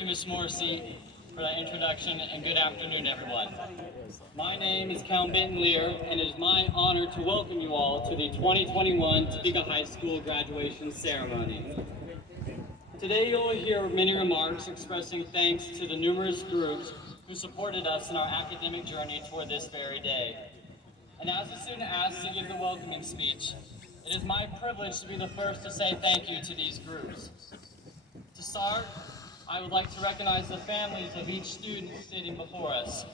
Thank you, Ms. Morrissey, for that introduction, and good afternoon, everyone. My name is Count Benton Lear, and it is my honor to welcome you all to the 2021 Topeka High School graduation ceremony. Today you'll hear many remarks expressing thanks to the numerous groups who supported us in our academic journey toward this very day. And as the student asked to give the welcoming speech, it is my privilege to be the first to say thank you to these groups. To start, I would like to recognize the families of each student sitting before us.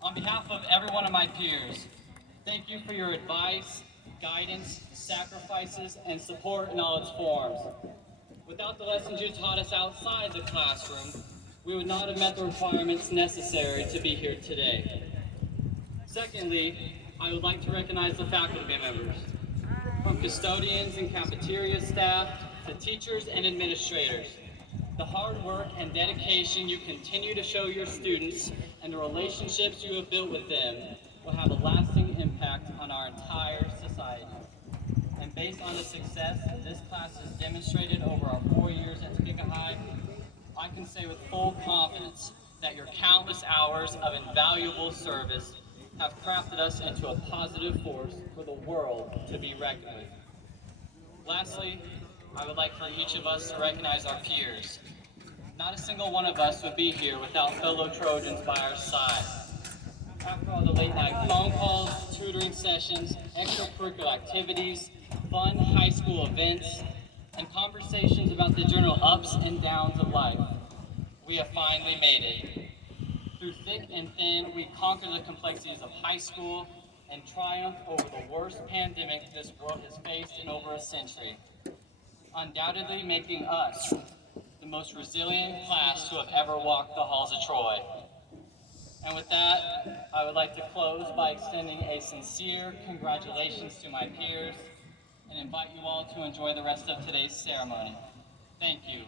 On behalf of every one of my peers, thank you for your advice, guidance, sacrifices, and support in all its forms. Without the lessons you taught us outside the classroom, we would not have met the requirements necessary to be here today. Secondly, I would like to recognize the faculty members, from custodians and cafeteria staff to teachers and administrators. The hard work and dedication you continue to show your students and the relationships you have built with them will have a lasting impact on our entire society. And based on the success this class has demonstrated over our 4 years at Topeka High, I can say with full confidence that your countless hours of invaluable service have crafted us into a positive force for the world to be reckoned with. Lastly, I would like for each of us to recognize our peers. Not a single one of us would be here without fellow Trojans by our side. After all the late night phone calls, tutoring sessions, extracurricular activities, fun high school events, and conversations about the general ups and downs of life, we have finally made it. Through thick and thin, we conquered the complexities of high school and triumphed over the worst pandemic this world has faced in over a century, undoubtedly making us the most resilient class to have ever walked the halls of Troy. And with that, I would like to close by extending a sincere congratulations to my peers and invite you all to enjoy the rest of today's ceremony. Thank you.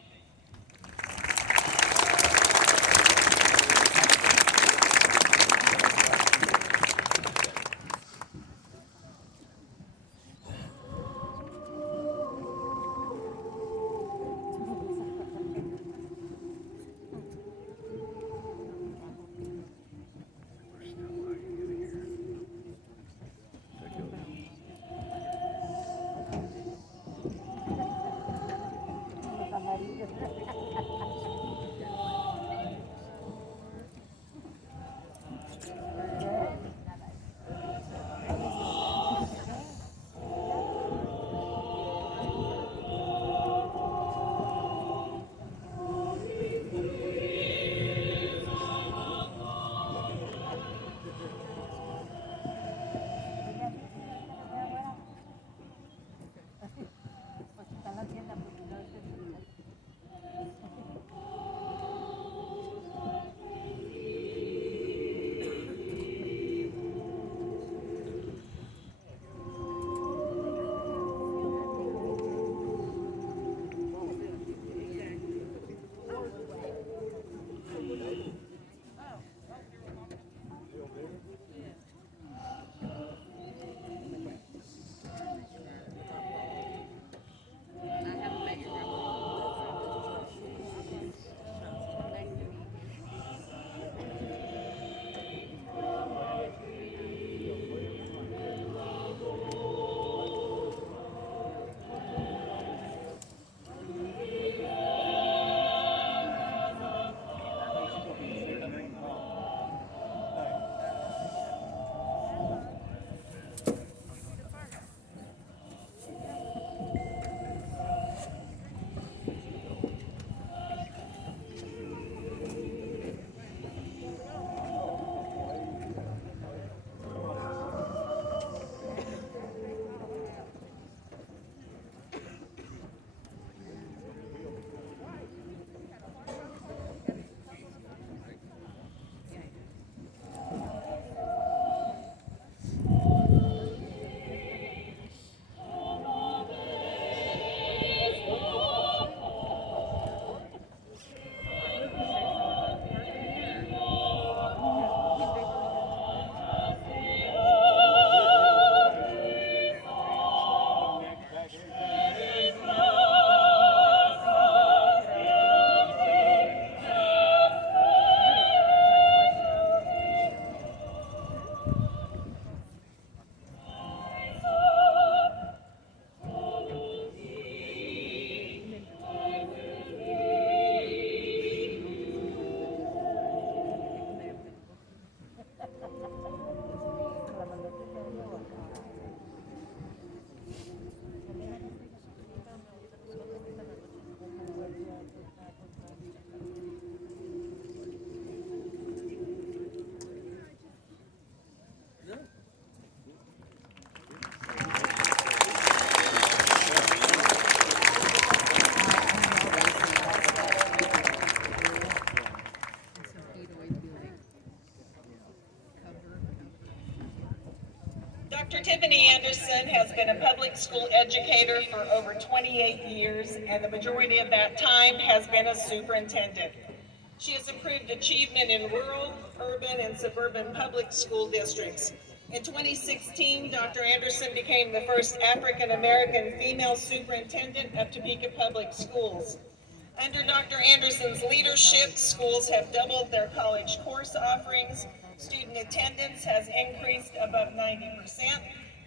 Anderson has been a public school educator for over 28 years, and the majority of that time has been a superintendent. She has improved achievement in rural, urban, and suburban public school districts. In 2016, Dr. Anderson became the first African-American female superintendent of Topeka Public Schools. Under Dr. Anderson's leadership, schools have doubled their college course offerings, student attendance has increased above 90%,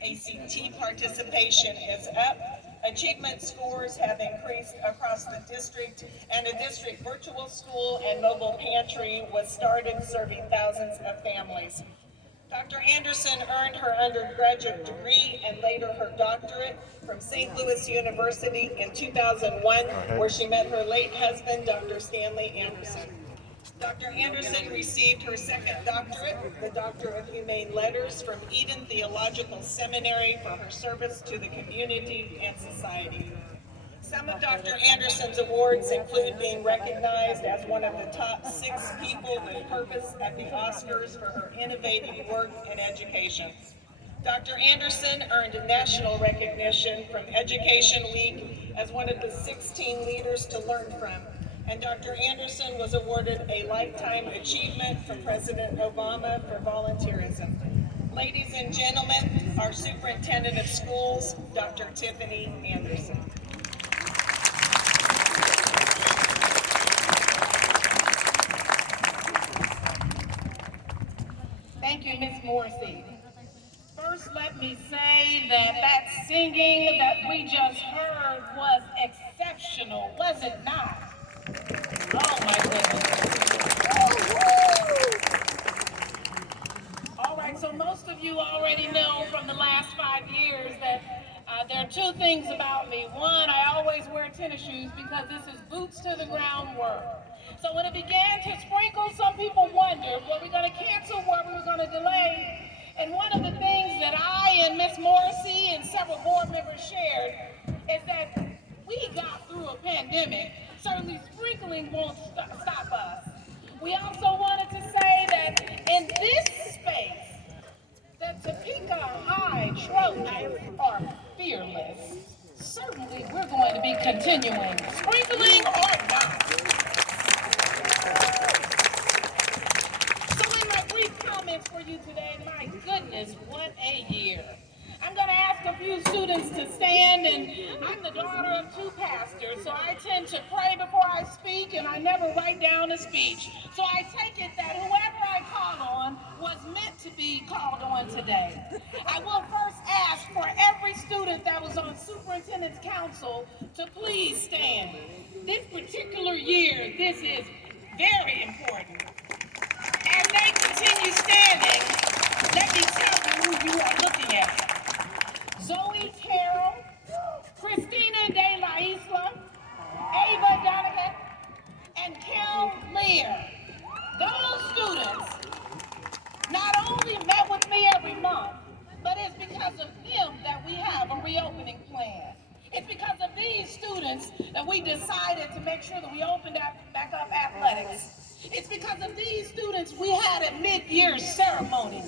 ACT participation is up, achievement scores have increased across the district, and a district virtual school and mobile pantry was started serving thousands of families. Dr. Anderson earned her undergraduate degree and later her doctorate from St. Louis University in 2001, where she met her late husband, Dr. Stanley Anderson. Dr. Anderson received her second doctorate, the Doctor of Humane Letters, from Eden Theological Seminary for her service to the community and society. Some of Dr. Anderson's awards include being recognized as one of the top 6 people with purpose at the Oscars for her innovative work in education. Dr. Anderson earned national recognition from Education Week as one of the 16 leaders to learn from, and Dr. Anderson was awarded a Lifetime Achievement from President Obama for volunteerism. Ladies and gentlemen, our Superintendent of Schools, Dr. Tiffany Anderson. Thank you, Ms. Morrissey. First, let me say that singing that we just heard was exceptional, was it not? Oh my goodness. All right, so most of you already know from the last 5 years that there are 2 things about me. One, I always wear tennis shoes because this is boots to the ground work. So when it began to sprinkle, some people wondered, were we going to cancel, were we going to delay? And one of the things that I and Ms. Morrissey and several board members shared is that we got through a pandemic. Certainly sprinkling won't stop us. We also wanted to say that in this space, the Topeka High Trojans are fearless. Certainly we're going to be continuing, sprinkling or not. Comments for you today. My goodness, what a year. I'm going to ask a few students to stand, and I'm the daughter of 2 pastors, so I tend to pray before I speak, and I never write down a speech. So I take it that whoever I call on was meant to be called on today. I will first ask for every student that was on Superintendent's Council to please stand. This particular year, this is very important. As they continue standing, let me tell you who you are looking at. Zoe Terrell, Christina De La Isla, Ava Donegan, and Kim Lear. Those students not only met with me every month, but it's because of them that we have a reopening plan. It's because of these students that we decided to make sure that we opened back up athletics. It's because of these students we had a mid-year ceremony.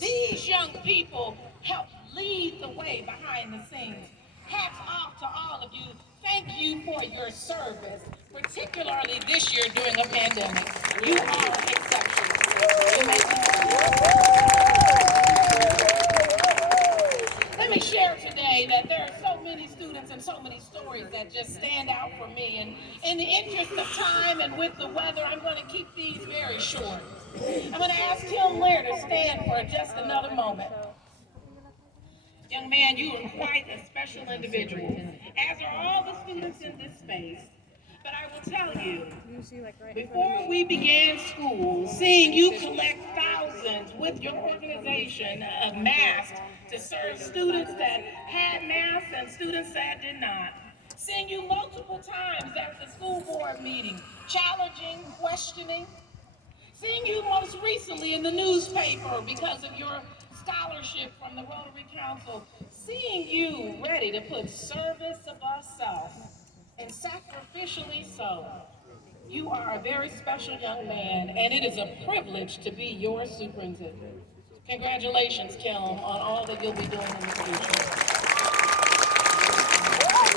These young people helped lead the way behind the scenes. Hats off to all of you. Thank you for your service, particularly this year during a pandemic. You are exceptional. Let me share today that there are so many students and so many stories that just stand out for me. And in the interest of time and with the weather, I'm going to keep these very short. I'm going to ask Tim Lear to stand for just another moment. Young man, you are quite a special individual, as are all the students in this space. But I will tell you, before we began school, seeing you collect thousands with your organization of masks to serve students that had masks and students that did not. Seeing you multiple times at the school board meeting, challenging, questioning. Seeing you most recently in the newspaper because of your scholarship from the Rotary Council. Seeing you ready to put service above self, and sacrificially so. You are a very special young man, and it is a privilege to be your superintendent. Congratulations, Kim, on all that you'll be doing in the future.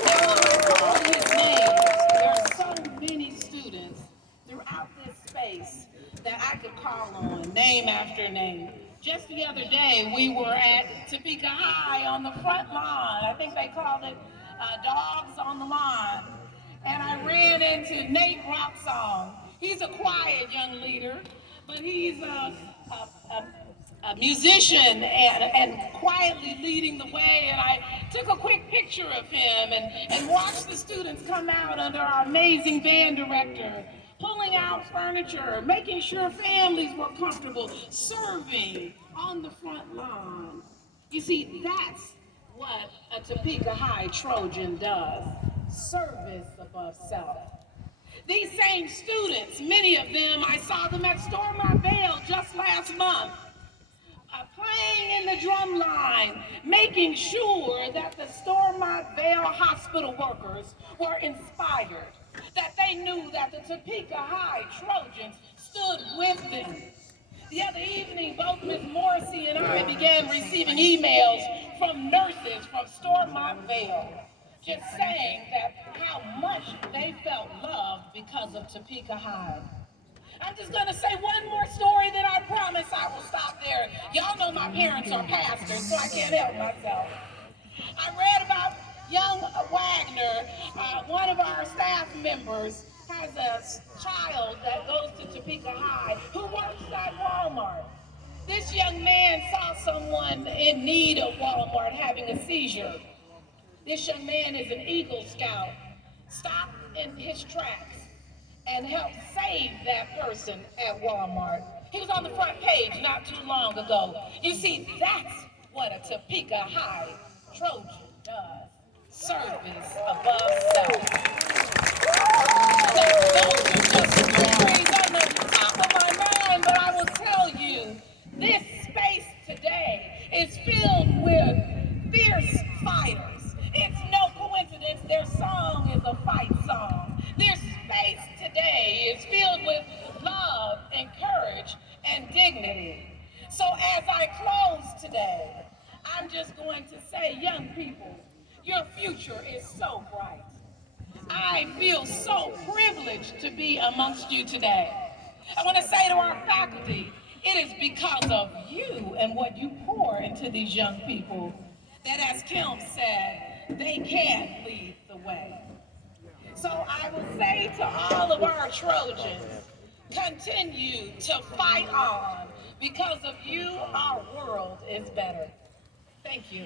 Now, when I call his name, there are so many students throughout this space that I could call on, name after name. Just the other day, we were at Topeka High on the front lawn. I think they called it Dogs on the Lawn. And I ran into Nate Robson. He's a quiet young leader, but he's a musician and quietly leading the way. And I took a quick picture of him and watched the students come out under our amazing band director, pulling out furniture, making sure families were comfortable, serving on the front lawn. You see, that's what a Topeka High Trojan does. Service above self. These same students, many of them, I saw them at Stormont Vale just last month, playing in the drum line, making sure that the Stormont Vale hospital workers were inspired, that they knew that the Topeka High Trojans stood with them. The other evening, both Ms. Morrissey and I began receiving emails from nurses from Stormont Vale, just saying that how much they felt loved because of Topeka High. I'm just going to say one more story, then I promise I will stop there. Y'all know my parents are pastors, so I can't help myself. I read about young Wagner, one of our staff members, has a child that goes to Topeka High who works at Walmart. This young man saw someone in need of Walmart having a seizure. This young man is an Eagle Scout, stopped in his tracks and helped save that person at Walmart. He was on the front page not too long ago. You see, that's what a Topeka High Trojan does. Service above self. Now, those are just stories on the top of my mind, but I will tell you, this space today is filled with fierce fighters. It's no coincidence their song is a fight song. Their space today is filled with love and courage and dignity. So as I close today, I'm just going to say, young people, your future is so bright. I feel so privileged to be amongst you today. I want to say to our faculty, it is because of you and what you pour into these young people that, as Kim said, they can lead the way. So I will say to all of our Trojans, continue to fight on. Because of you, our world is better. Thank you.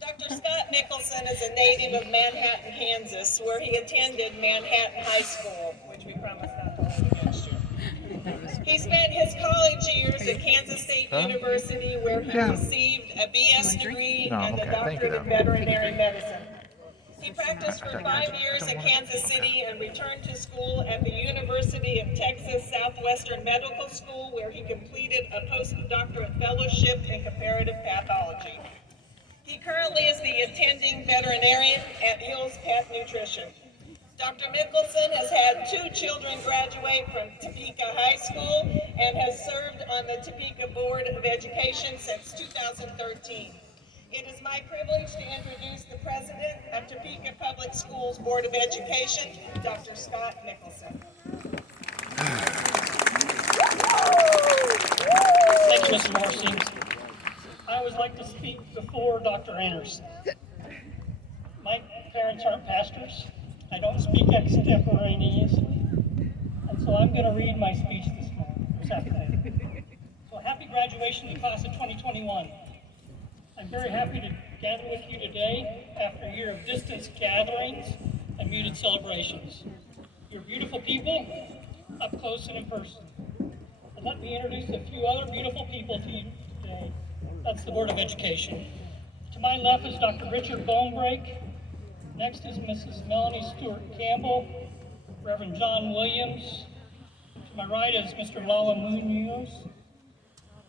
Dr. Scott Nicholson is a native of Manhattan, Kansas, where he attended Manhattan High School, which we promised not to hold against you. He spent his college years at Kansas State University, where he received a BS degree and a doctorate in veterinary medicine. He practiced for 5 years at Kansas City and returned to school at the University of Texas Southwestern Medical School, where he completed a postdoctorate fellowship in comparative pathology. He currently is the attending veterinarian at Hill's Pet Nutrition. Dr. Nicholson has had 2 children graduate from Topeka High School and has served on the Topeka Board of Education since 2013. It is my privilege to introduce the president of Topeka Public Schools Board of Education, Dr. Scott Nicholson. Thank you, Mr. Morrison. I always like to speak before Dr. Anderson. My parents aren't pastors. I don't speak extemporaneously, and so I'm going to read my speech this afternoon. So happy graduation to the class of 2021. I'm very happy to gather with you today after a year of distance gatherings and muted celebrations. You're beautiful people, up close and in person. And let me introduce a few other beautiful people to you today. That's the Board of Education. To my left is Dr. Richard Bonebrake. Next is Mrs. Melanie Stewart Campbell, Reverend John Williams. To my right is Mr. Lala Munoz,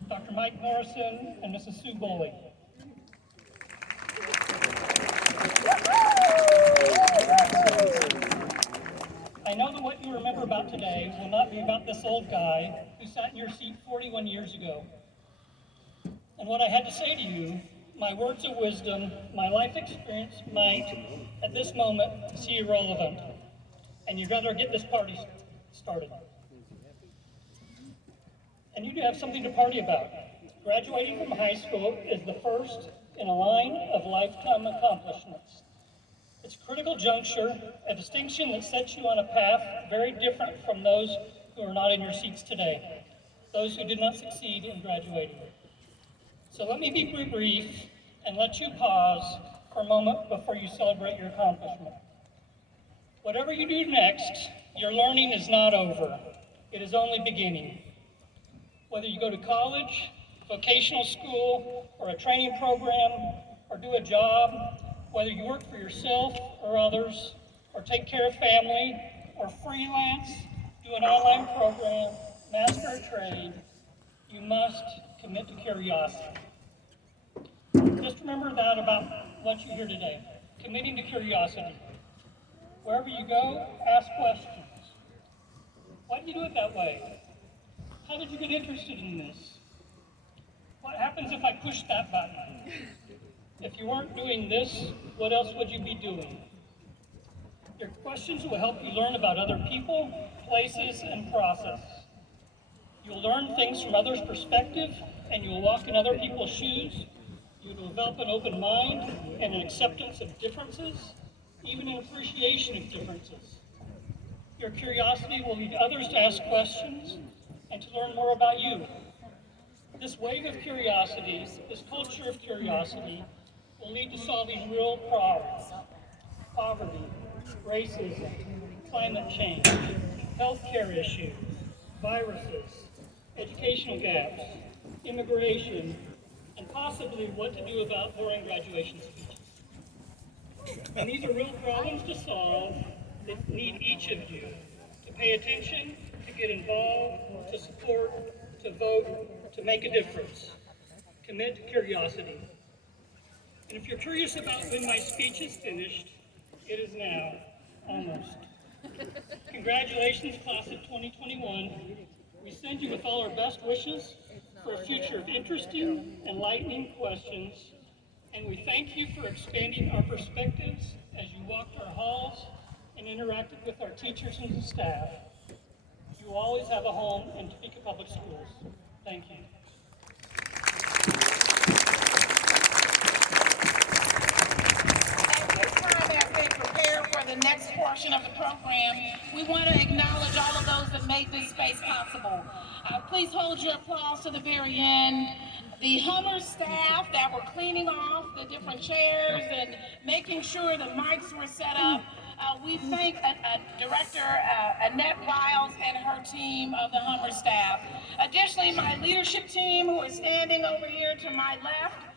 Dr. Mike Morrison, and Mrs. Sue Boley. I know that what you remember about today will not be about this old guy who sat in your seat 41 years ago. And what I had to say to you, my words of wisdom, my life experience might, at this moment, seem irrelevant, and you'd rather get this party started. And you do have something to party about. Graduating from high school is the first in a line of lifetime accomplishments. It's a critical juncture, a distinction that sets you on a path very different from those who are not in your seats today, those who did not succeed in graduating. So let me be brief and let you pause for a moment before you celebrate your accomplishment. Whatever you do next, your learning is not over. It is only beginning. Whether you go to college, vocational school, or a training program, or do a job, whether you work for yourself or others, or take care of family, or freelance, do an online program, master a trade, you must commit to curiosity. Just remember that about what you hear today, committing to curiosity. Wherever you go, ask questions. Why do you do it that way? How did you get interested in this? What happens if I push that button? If you weren't doing this, what else would you be doing? Your questions will help you learn about other people, places, and process. You'll learn things from others' perspective, and you'll walk in other people's shoes. You'll develop an open mind and an acceptance of differences, even an appreciation of differences. Your curiosity will lead others to ask questions and to learn more about you. This wave of curiosity, this culture of curiosity, will lead to solving real problems: poverty, racism, climate change, healthcare issues, viruses, educational gaps, immigration, and possibly what to do about boring graduation speeches. And these are real problems to solve that need each of you to pay attention, to get involved, to support, to vote, to make a difference. Commit to curiosity. And if you're curious about when my speech is finished, it is now, almost. Congratulations, class of 2021. We send you with all our best wishes for a future of interesting, enlightening questions, and we thank you for expanding our perspectives as you walked our halls and interacted with our teachers and staff. You will always have a home in Topeka Public Schools. Thank you. The next portion of the program, we want to acknowledge all of those that made this space possible. Please hold your applause to the very end. The Hummer staff that were cleaning off the different chairs and making sure the mics were set up. We thank Director Annette Wiles and her team of the Hummer staff. Additionally, my leadership team, who is standing over here to my left,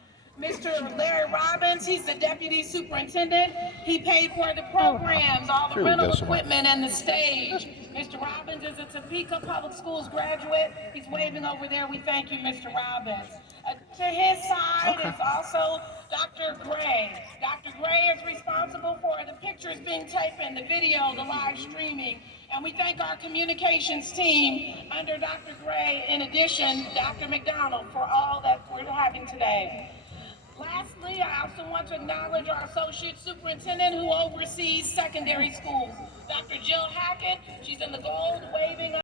Mr. Larry Robbins, he's the Deputy Superintendent. He paid for the programs, all the rental equipment and the stage. Mr. Robbins is a Topeka Public Schools graduate. He's waving over there. We thank you, Mr. Robbins. To his side is also Dr. Gray. Dr. Gray is responsible for the pictures being taken, the video, the live streaming. And we thank our communications team under Dr. Gray, in addition, Dr. McDonald, for all that we're having today. Lastly, I also want to acknowledge our Associate Superintendent who oversees secondary schools, Dr. Jill Hackett. She's in the gold waving